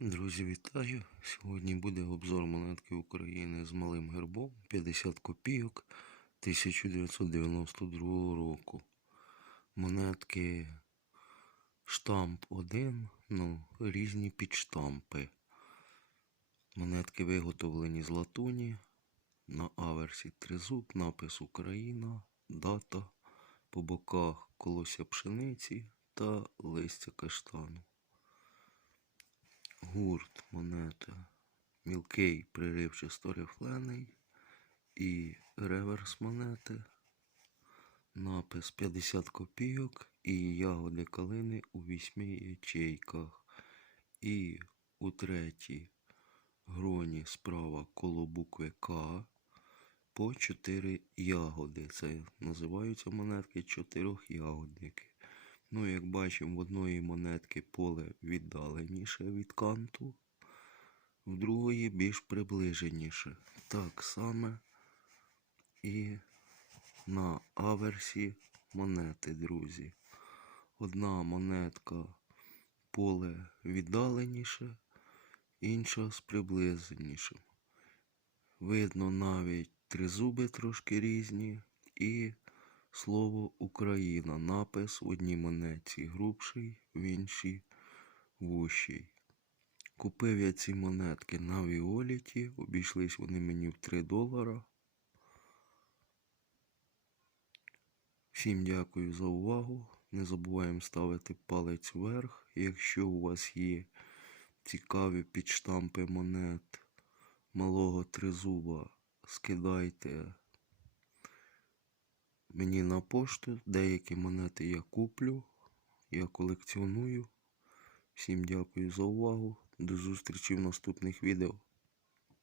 Друзі, вітаю! Сьогодні буде обзор монетки України з малим гербом 50 копійок 1992 року. Монетки штамп 1, ну, різні підштампи. Монетки виготовлені з латуні. На аверсі тризуб, напис Україна, дата, по боках колося пшениці та листя каштану гурт, монета, мілкий приривчасто рифлений і реверс монети, напис 50 копійок і ягоди калини у 8 ячейках. І у третій гроні справа коло букви К по 4 ягоди. Це називаються монетки 4 ягодники. Ну, як бачимо, в одної монетки поле віддаленіше від канту, в другої більш приближеніше. Так саме і на аверсі монети, друзі. Одна монетка поле віддаленіше, інша з приближенішим. Видно навіть тризуби трошки різні. і... Слово Україна. Напис в одній монеті грубший, в іншій вущий. Купив я ці монетки на Віоліті, обійшлись вони мені в 3 долара. Всім дякую за увагу. Не забуваємо ставити палець вверх. Якщо у вас є цікаві підштампи монет малого тризуба, скидайте мені на пошту. Деякі монети я куплю, я колекціоную. Всім дякую за увагу. До зустрічі в наступних відео.